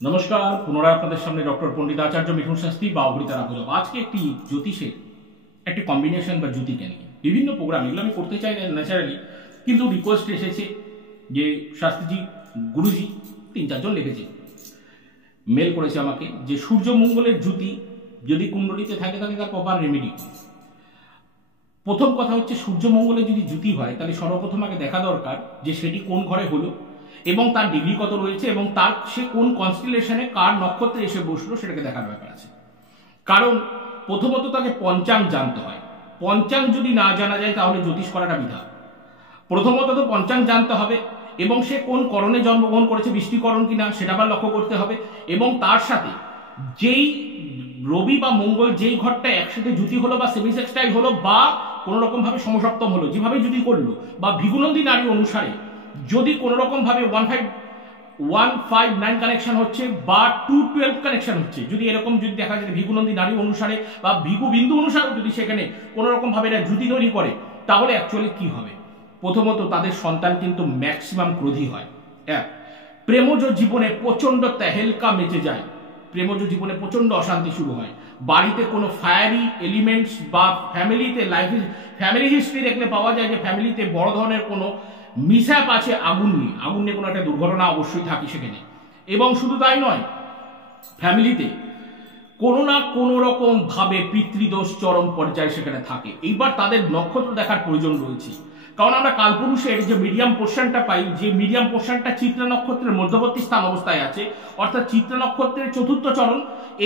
নমস্কার, পুনরায় আপনাদের সামনে ডক্টর পণ্ডিত আচার্য মিঠুন শাস্ত্রী বা অভৃতা রাঘব। আজকে একটি জ্যোতিষের একটি কম্বিনেশন বা জ্যোতিকে নিয়ে বিভিন্ন প্রোগ্রাম, এগুলো আমি করতে চাই না ন্যাচারালি, কিন্তু রিকোয়েস্ট এসেছে যে শাস্ত্রীজি, গুরুজি, 3-4 জন লিখেছে, মেল করেছে আমাকে যে সূর্যমঙ্গলের জ্যোতি যদি কুণ্ডলিতে থাকে তাহলে তার প্রপার রেমেডি। প্রথম কথা হচ্ছে, সূর্যমঙ্গলের যদি জ্যোতি হয় তাহলে সর্বপ্রথম আগে দেখা দরকার যে সেটি কোন ঘরে হলো এবং তার ডিগ্রি কত রয়েছে এবং তার সে কোন কনস্টিলেশনে কার নক্ষত্রে এসে বসলো সেটাকে দেখার ব্যাপার আছে। কারণ প্রথমত তাকে পঞ্চাঙ্গ জানতে হয়। পঞ্চাঙ্গ যদি না জানা যায় তাহলে জ্যোতিষ করাটা বৃথা। প্রথমত তো পঞ্চাঙ্গ জানতে হবে এবং সে কোন করণে জন্মগ্রহণ করেছে, বৃষ্টিকরণ কিনা সেটা আবার লক্ষ্য করতে হবে। এবং তার সাথে যেই রবি বা মঙ্গল যেই ঘরটা একসাথে জ্যোতি হলো বা সেমিসেক্সটাইল হলো বা কোনো রকম ভাবে সমসপ্তম হলো, যেভাবে জ্যোতি করলো বা ভিগুনন্দী নারী অনুসারে যদি কোনো রকম ভাবে 159 কানেকশন হচ্ছে বা 212 কানেকশন হচ্ছে, যদি এরকম যদি দেখা যায় ভিগুনন্দী নারী অনুসারে বা ভিগু বিন্দু অনুসারে যদি সেখানে কোনো রকম ভাবে এরা জ্যোতি তৈরি করে, তাহলে অ্যাকচুয়ালি কি হবে? প্রথমত তাদের সন্তান কিন্তু ম্যাক্সিমাম ক্রোধী হয়। প্রেমজ জীবনে প্রচন্ড তেহেলকা মেচে যায়, প্রেমজ জীবনে প্রচন্ড অশান্তি শুরু হয়, বাড়িতে কোনো ফায়ারি এলিমেন্টস বা ফ্যামিলিতে ফ্যামিলি হিস্ট্রি দেখলে পাওয়া যায় যে ফ্যামিলিতে বড় ধরনের কোনো মিসঅ্যাপ আছে, আগুন নিয়ে কোনো একটা দুর্ঘটনা অবশ্যই থাকে সেখানে। এবং শুধু তাই নয়, ফ্যামিলিতে কোনো না কোনো রকম ভাবে পিতৃদোষ চরম পর্যায়ে সেখানে থাকে। এইবার তাদের নক্ষত্র দেখার প্রয়োজন রয়েছে, কারণ আমরা কালপুরুষের যে মিডিয়াম পোর্শনটা পাই, যে মিডিয়াম পোর্শনটা চিত্রা নক্ষত্রের মধ্যবর্তী স্থান অবস্থায় আছে, অর্থাৎ চিত্রা নক্ষত্রের চতুর্থ চরণ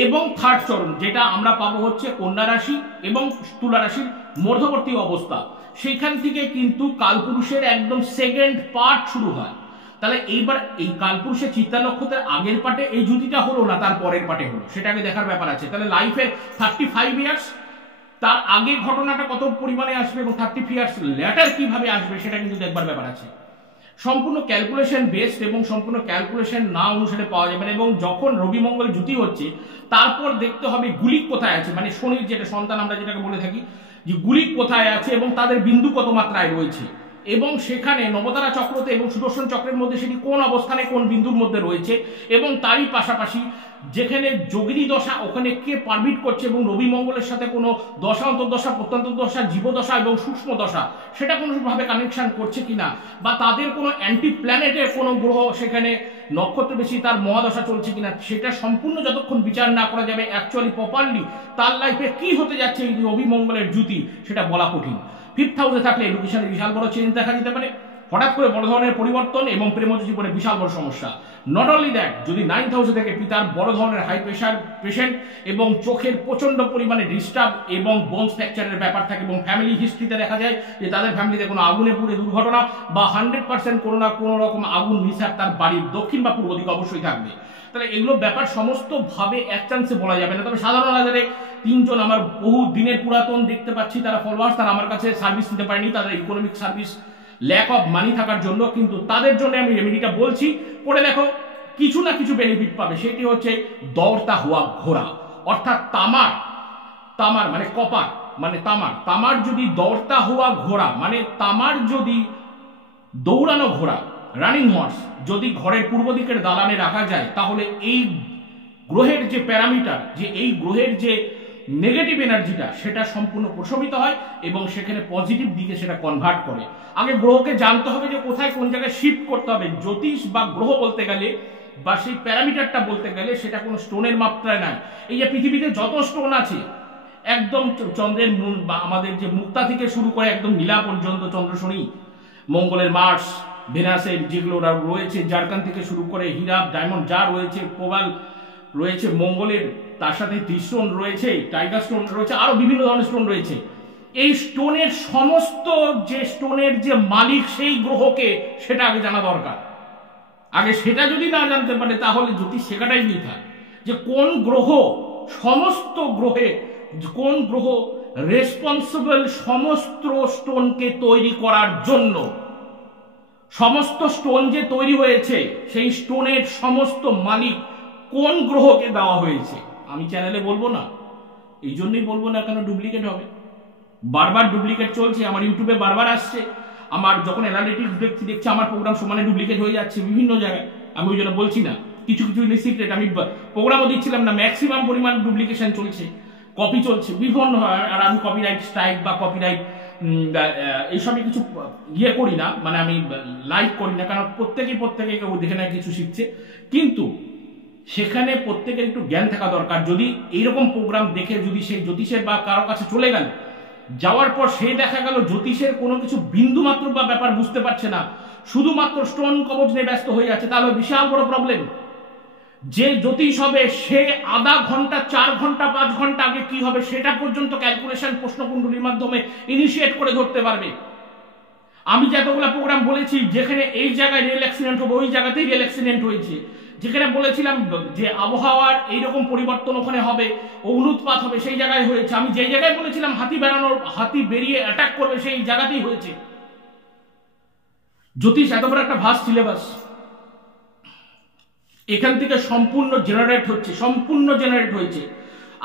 এবং থার্ড চরণ, যেটা আমরা পাবো হচ্ছে কন্যা রাশি এবং তুলা রাশির মধ্যবর্তী অবস্থা, সেইখান থেকে কিন্তু কালপুরুষের একদম সেকেন্ড পার্ট শুরু হয়। তাহলে এইবার এই কালপুরুষের চিত্রা নক্ষত্রের আগের পার্টে এই জ্যোতিটা হলো না, তার পরের পার্টে হলো, সেটাকে দেখার ব্যাপার আছে। তাহলে লাইফের 35 ইয়ার্স তার আগে ঘটনাটা কত পরিমাণে আসবে এবং 35 ইয়ার্স লেটার কিভাবে আসবে সেটা কিন্তু দেখবার ব্যাপার আছে। সম্পূর্ণ ক্যালকুলেশন বেসড এবং সম্পূর্ণ ক্যালকুলেশন না অনুসারে পাওয়া যাবে না। এবং যখন রবি মঙ্গল জ্যোতি হচ্ছে তারপর দেখতে হবে গুলিক কোথায় আছে, মানে শনির যেটা সন্তান আমরা যেটাকে বলে থাকি, যে গুলিক কোথায় আছে এবং তাদের বিন্দু কত মাত্রায় রয়েছে, এবং সেখানে নবতারা চক্রতে এবং সুদর্শন চক্রের মধ্যে সেটি কোন অবস্থানে কোন বিন্দুর মধ্যে রয়েছে, এবং তারই পাশাপাশি যেখানে যোগিনী দশা ওখানে কে পারমিট করছে এবং রবি মঙ্গলের সাথে কোনো দশা, অন্তর্দশা, প্রত্যন্ত দশা, জীবদশা এবং সূক্ষ্ম দশা সেটা কোনোভাবে কানেকশন করছে কিনা, বা তাদের কোনো অ্যান্টি প্ল্যানেটের কোনো গ্রহ সেখানে নক্ষত্র বেশি তার মহাদশা চলছে কিনা, সেটা সম্পূর্ণ যতক্ষণ বিচার না করা যাবে অ্যাকচুয়ালি প্রপারলি তার লাইফে কি হতে যাচ্ছে এই রবি মঙ্গলের জ্যোতি সেটা বলা কঠিন। 5th হাউসে থাকলে এডুকেশনে বিশাল বড় চেঞ্জ দেখা যেতে পারে, হঠাৎ করে বড় ধরনের পরিবর্তন এবং প্রেমজ জীবনে বিশাল বড় সমস্যা। নট অনলি দ্যাট, যদি 9th হাউসে থেকে পিতার বড় ধরনের হাই প্রেশার পেশেন্ট এবং চোখের প্রচন্ড পরিমাণে ডিস্টার্ব এবং বোনস ফ্র্যাকচারের ব্যাপার থাকে, এবং ফ্যামিলি হিস্ট্রিতে দেখা যায় যে তাদের ফ্যামিলিতে কোনো আগুনে পুড়ে দুর্ঘটনা বা 100% কোনো না কোনো রকম আগুন মিসঅ্যাপ তার বাড়ির দক্ষিণ বা পূর্ব দিকে অবশ্যই থাকবে। তাহলে এগুলো ব্যাপার সমস্ত ভাবে এক চান্সে বলা যাবে না। তবে সাধারণ বাজারে 3 জন আমার বহু দিনের পুরাতন দেখতে পাচ্ছি, তারা ফলোয়ার্স, তারা আমার কাছে সার্ভিস নিতে পারেনি, তাদের economic service lack of money থাকার জন্য, কিন্তু তাদের জন্য আমি রেমেডিটা বলছি, পড়ে দেখো, কিছু না কিছু বেনিফিট পাবে। সেটি হচ্ছে দৌড়তা হুয়া ঘোড়া, অর্থাৎ তামার মানে কপার মানে তামার যদি দৌড়তা হুয়া ঘোড়া মানে তামার যদি দৌড়ানো ঘোড়া, রানিং হর্স যদি ঘরের পূর্ব দিকের দালানে রাখা যায়, তাহলে এই গ্রহের যে প্যারামিটার, যে এই গ্রহের যে নেগেটিভ এনার্জিটা সেটা সম্পূর্ণ প্রশমিত হয় এবং সেখানে পজিটিভ দিকে সেটা কনভার্ট করে। আগে গ্রহকে জানতে হবে যে কোথায় কোন জায়গায় শিফট করতে হবে। জ্যোতিষ বা গ্রহ বলতে গেলে বা সেই প্যারামিটারটা বলতে গেলে সেটা কোনো স্টোনের মাত্রায় নয়। এই যে পৃথিবীতে যত স্টোন আছে, একদম চন্দ্রের বা আমাদের যে মুক্তা থেকে শুরু করে একদম নীলা পর্যন্ত, চন্দ্র, শনি, মঙ্গলের মার্স, ভেনাসের যেগুলো রয়েছে, জারকান থেকে শুরু করে হীরা, ডায়মন্ড যা রয়েছে, প্রবাল রয়েছে মঙ্গলের, তার সাথে ত্রিস্টোন রয়েছে, টাইগার স্টোন রয়েছে, আরো বিভিন্ন ধরনের স্টোন রয়েছে। এই স্টোনের সমস্ত যে স্টোনের যে মালিক সেই গ্রহকে সেটা আগে জানা দরকার। আগে সেটা যদি না জানতে পারে তাহলে জ্যোতিষ শেখাটাই বৃথা। যে কোন গ্রহ, সমস্ত গ্রহে কোন গ্রহ রেসপন্সিবল সমস্ত স্টোনকে তৈরি করার জন্য, সমস্ত স্টোন যে তৈরি হয়েছে সেই স্টোনের সমস্ত মালিক কোন গ্রহকে দেওয়া হয়েছে আমি চ্যানেলে বলবো না। এই জন্যই বলবো না, কেন ডুপ্লিকেট হবে, বারবার ডুপ্লিকেট চলছে, আমার ইউটিউবে বারবার আসছে, আমার যখন অ্যানালিটিক্স দেখছি আমার প্রোগ্রাম সমানে ডুপ্লিকেট হয়ে যাচ্ছে বিভিন্ন জায়গায়, আমি ওই জন্য বলছি না। কিছু কিছু সিক্রেট আমি প্রোগ্রামও দিচ্ছিলাম না, ম্যাক্সিমাম পরিমাণ ডুপ্লিকেশন চলছে, কপি চলছে বিভিন্ন। আর আমি কপিরাইট স্ট্রাইক বা কপিরাইট এইসবই কিছু ইয়ে করি না, মানে আমি লাইক করি না, কারণ প্রত্যেকে কেউ দেখে না কিছু শিখছে, কিন্তু সেখানে প্রত্যেকের একটু জ্ঞান থাকা দরকার। যদি এইরকম প্রোগ্রাম দেখে যদি সেই জ্যোতিষের বা কারো কাছে চলে গেল, যাওয়ার পর সে দেখা গেল জ্যোতিষের কোনো কিছু বিন্দু মাত্র বা ব্যাপার বুঝতে পারছে না, শুধুমাত্র স্টোন কবচ নিয়ে ব্যস্ত হয়ে যাচ্ছে, তাহলে বিশাল বড় প্রবলেম। যে জ্যোতিষ হবে সে আধা ঘন্টা, 4 ঘন্টা, 5 ঘন্টা আগে কি হবে সেটা পর্যন্ত ক্যালকুলেশন প্রশ্নকুণ্ডলীর মাধ্যমে ইনিশিয়েট করে ধরতে পারবে। আমি যতগুলো প্রোগ্রাম বলেছি যেখানে এই জায়গায় রেল অ্যাক্সিডেন্ট হবে ওই জায়গাতেই রেল অ্যাক্সিডেন্ট হয়েছে, যেখানে বলেছিলাম যে আবহাওয়ার এইরকম পরিবর্তন ওখানে হবে, অনুৎপাত হবে, সেই জায়গায় হয়েছে। আমি যেই জায়গায় বলেছিলাম হাতি বেরিয়ে অ্যাটাক করবে সেই জায়গাতেই হয়েছে। জ্যোতিষ এত বড় একটা ভাস্ট সিলেবাস, এখান থেকে সম্পূর্ণ জেনারেট হয়েছে।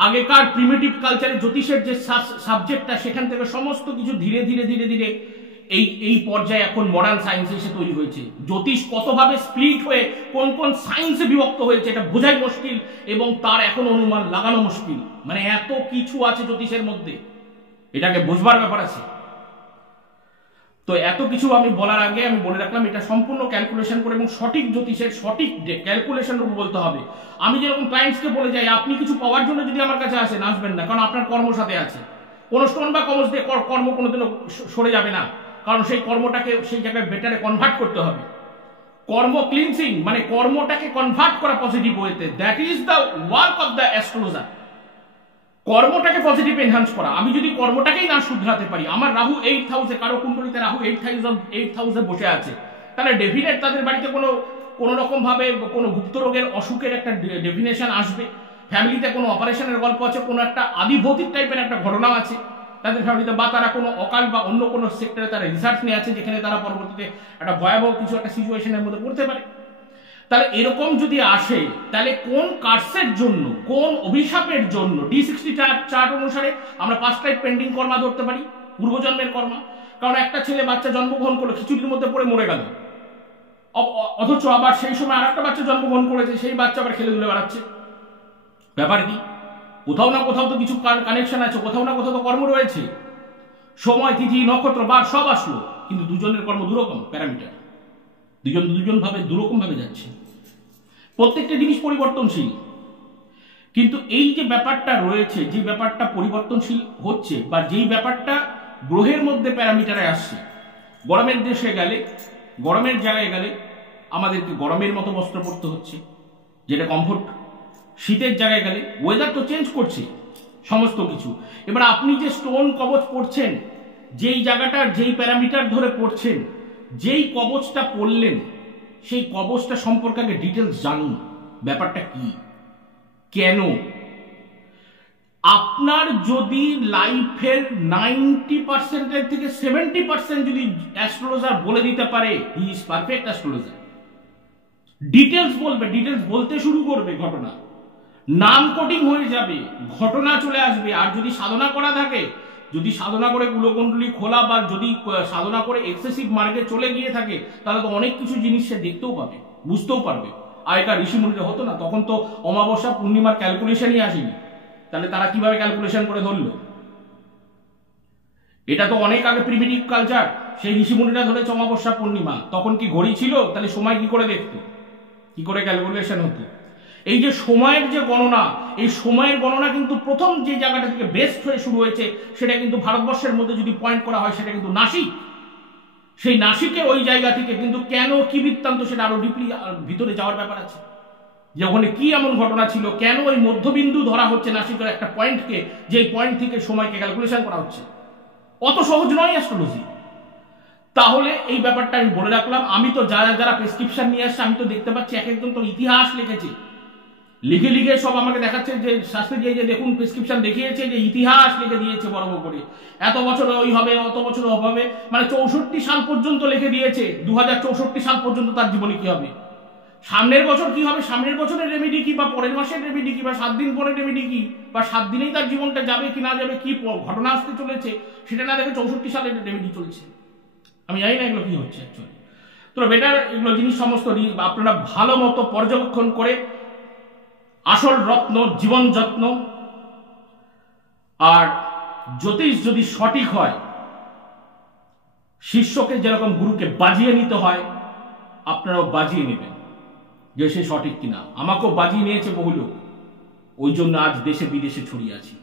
আগেকার প্রিমিটিভ কালচারে জ্যোতিষের যে সাবজেক্টটা, সেখান থেকে সমস্ত কিছু ধীরে ধীরে এই পর্যায়ে এখন মডার্ন সায়েন্স এসে তৈরি হয়েছে। জ্যোতিষ কতভাবে স্প্লিট হয়ে কোন কোন সায়েন্সে বিভক্ত হয়েছে এটা বোঝাই মুশকিল, এবং তার এখন অনুমান লাগানো মুশকিল। মানে এত কিছু আছে জ্যোতিষের মধ্যে, এটাকে বুঝবার ব্যাপার আছে। তো এত কিছু আমি বলার আগে আমি বলে রাখলাম, এটা সম্পূর্ণ ক্যালকুলেশন করে এবং সঠিক জ্যোতিষের সঠিক ক্যালকুলেশন বলতে হবে। আমি যেরকম ক্লায়েন্টসকে বলে যাই, আপনি কিছু পাওয়ার জন্য যদি আমার কাছে আসেন, আসবেন না, কারণ আপনার কর্ম সাথে আছে। কোন স্টোন বা কবচ দিয়ে কর্ম কোনোদিনও সরে যাবে না, কারণ সেই কর্মটাকে সেই জায়গায় বেটারে কনভার্ট করতে হবে। কর্ম ক্লিনসিং মানে কর্মটাকে কনভার্ট করা পজিটিভ ওয়েতে, that is the work of the astrologer. কর্মটাকে পজিটিভ এনহান্স করা। আমি যদি কর্মটাকেই না শুধরাতে পারি, আমার রাহু 8th হাউসে, কারো কুণ্ডলিতে রাহু 8th হাউসে বসে আছে, তাহলে ডেফিনেট তাদের বাড়িতে কোনো রকম ভাবে কোনো গুপ্ত রোগের অসুখের একটা ডেফিনেশন আসবে। ফ্যামিলিতে কোনো অপারেশনের গল্প আছে, কোনো একটা আদিভৌতিক টাইপের একটা ঘটনা আছে তাদের ফ্যামিলিতে, বা তারা কোনো অকাল বা অন্য কোনো সেক্টরে তারা রিসার্চ নিয়ে আছে, যেখানে তারা পরবর্তীতে একটা ভয়াবহ কিছু একটা সিচুয়েশনের মধ্যে পড়তে পারে। তাহলে এরকম যদি আসে, তাহলে কোন কার্সের জন্য, কোন অভিশাপের জন্য D60 চার্ট অনুসারে আমরা 5 টাইপ পেন্ডিং কর্মা ধরতে পারি, পূর্বজন্মের কর্মা। কারণ একটা ছেলে বাচ্চা জন্মগ্রহণ করলো, খিচুড়ির মধ্যে পড়ে মরে গেল, অথচ আবার সেই সময় আরেকটা বাচ্চা জন্মগ্রহণ করেছে, সেই বাচ্চা আবার খেলে ধুলে বেড়াচ্ছে। ব্যাপার কি? কোথাও না কোথাও তো কিছু কানেকশন আছে, কোথাও না কোথাও তো কর্ম রয়েছে। সময়, তিথি, নক্ষত্র, বার সব আসলো, কিন্তু দুজনের কর্ম দুরকম প্যারামিটার, দুজন ভাবে দুরকম ভাবে যাচ্ছে। প্রত্যেকটা জিনিস পরিবর্তনশীল, কিন্তু এই যে ব্যাপারটা রয়েছে, যে ব্যাপারটা পরিবর্তনশীল হচ্ছে বা যেই ব্যাপারটা গ্রহের মধ্যে প্যারামিটারে আসছে, গরমের দেশে গেলে, গরমের জায়গায় গেলে আমাদেরকে গরমের মতো বস্ত্র পরতে হচ্ছে, যেটা কমফোর্ট। শীতের জায়গায় গেলে ওয়েদার তো চেঞ্জ করছে সমস্ত কিছু। এবার আপনি যে স্টোন কবচ পড়ছেন, যেই জায়গাটার যেই প্যারামিটার ধরে পড়ছেন, যেই কবচটা পড়লেন, সেই কবচটা সম্পর্কে আগে ডিটেলস জানুন, ব্যাপারটা কি, কেন। আপনার যদি লাইফের 90% থেকে 70% যদি অ্যাস্ট্রোলজার বলে দিতে পারে, he is perfect astrologer. Details বলবে, ডিটেলস বলতে শুরু করবে, ঘটনা নাম কোডিং হয়ে যাবে, ঘটনা চলে আসবে। আর যদি সাধনা করা থাকে, যদি সাধনা করে কুলকুণ্ডলী খোলা বা যদি সাধনা করে এক্সেসিভ মার্গে চলে গিয়ে থাকে, তাহলে তো অনেক কিছু জিনিস সে দেখতেও পাবে, বুঝতেও পারবে। আগেকার ঋষিমুনিরা হতো না, তখন তো অমাবস্যা পূর্ণিমার ক্যালকুলেশনই আসেনি, তাহলে তারা কিভাবে ক্যালকুলেশন করে ধরলো? এটা তো অনেক আগে প্রিমিটিভ কালচার, সেই ঋষিমুনিরা ধরেছে অমাবস্যা পূর্ণিমা, তখন কি ঘড়ি ছিল? তাহলে সময় কি করে দেখতো, কি করে ক্যালকুলেশন হতো? এই যে সময়ের যে গণনা, এই সময়ের গণনা কিন্তু প্রথম যে জায়গাটা থেকে বেস্ট হয়ে শুরু হয়েছে, সেটা কিন্তু ভারতবর্ষের মধ্যে যদি পয়েন্ট করা হয়, সেটা কিন্তু নাসিক। সেই নাসিকের ওই জায়গা থেকে কিন্তু কেন, কি বৃত্তান্ত, সেটা আরো ডিপলি ভিতরে যাওয়ার ব্যাপার আছে, যে ওখানে কি এমন ঘটনা ছিল, কেন ওই মধ্যবিন্দু ধরা হচ্ছে নাসিকের একটা পয়েন্টকে, যে পয়েন্ট থেকে সময়কে ক্যালকুলেশন করা হচ্ছে। অত সহজ নয় অ্যাস্ট্রোলজি। তাহলে এই ব্যাপারটা আমি বলে রাখলাম। আমি তো যারা প্রেসক্রিপশন নিয়ে আসছে, আমি তো দেখতে পাচ্ছি এক একজন তো ইতিহাস লিখেছে, লিখে লিখে সব আমাকে দেখাচ্ছে যে শাস্ত্রী যে দেখুন প্রেসক্রিপশন দেখিয়েছে, যে ইতিহাস লিখে দিয়েছে বড় করে, এত বছর ওই হবে, অত বছর হবে, মানে 64 সাল পর্যন্ত লিখে দিয়েছে, 2064 সাল পর্যন্ত তার জীবনে কি হবে, সামনের বছর কি হবে, সামনের বছরের রেমেডি কি, বা পরের মাসের রেমেডি কি, বা 7 দিন পরের রেমেডি কি, বা 7 দিনেই তার জীবনটা যাবে কি না যাবে, কি ঘটনা আসতে চলেছে, সেটা না দেখে 64 সালের রেমেডি চলছে। আমি জানি না এগুলো কি হচ্ছে অ্যাকচুয়ালি। তো বেটার এগুলো জিনিস সমস্ত আপনারা ভালো মতো পর্যবেক্ষণ করে আসল রত্ন জীবন যত্ন আর জ্যোতিষ যদি সঠিক হয়, শিষ্যকে যেরকম গুরুকে বাজিয়ে নিতে হয় আপনারাও বাজিয়ে নেবেন যে সে সঠিক কিনা। আমাকেও বাজিয়ে নিয়েছে বহু লোক, ওই জন্য আজ দেশে বিদেশে ছড়িয়ে আছি।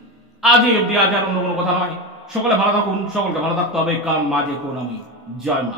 আজ এই অব্দি, আজ আর অন্য কোনো কথা নয়। সকলে ভালো থাকুন, সকলকে ভালো থাকতে হবে, কারণ মাঝে কোন আমি। জয় মা।